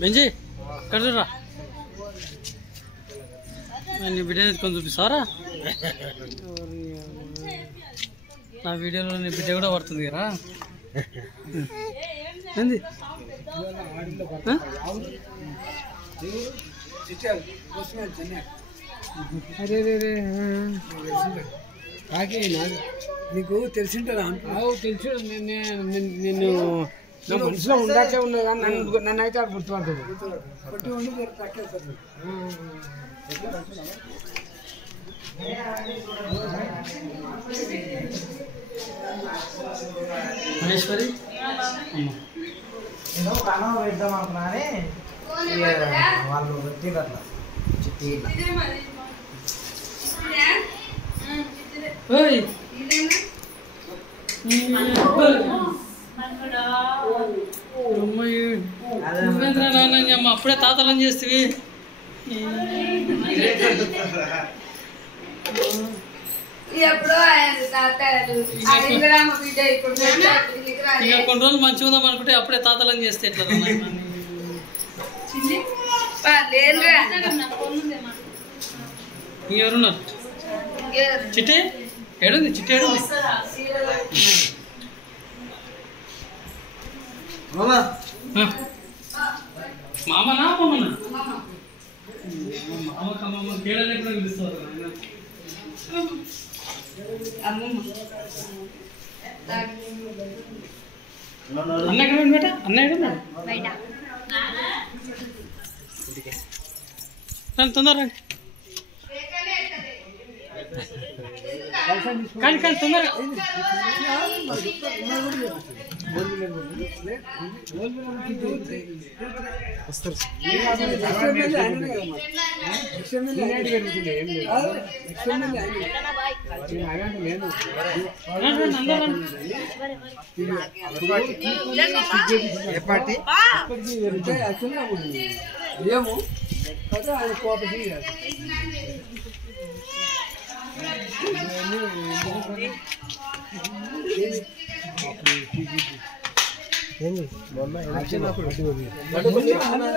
Benji ఇక్కడ చూడరా నీ బిడ్డ ఎత్తుకొని చూపిస్తావరా నా వీడియోలో నీ బిడ్డ కూడా పడుతుంది కదా ఏంది అరే కాకి నీకు తెలిసింటారా తెలుసు నిన్ను నా మనసులో ఉండట్లే ఉన్నా కానీ నన్ను అయితే అది గుర్తుపడుతుంది మహేశ్వరి నేను ప్రాణం పెడదాం అనుకున్నానే వాళ్ళు పెట్టిండ్రు అట్లా చిట్టి అప్పుడే తాతలం చేస్తేవి ఇక కొన్ని రోజులు మంచిగా ఉందాం అనుకుంటే అప్పుడే తాతలం చేస్తే ఎట్లా ఇంకెవరున్నారు చిట్టి ఏడుంది చిట్టి ఏడుంది మామనా అమ్మమ్మనా మామకమ్మమ్మ కేడలే కూడా పిలుస్తారు అన్న ఎక్కడ బేట అన్న ఏడున్నాడు రండి తొందర రండి కానీ కానీ తొందరగా ఏమో ఆయన కోపం ఏంది మొన్న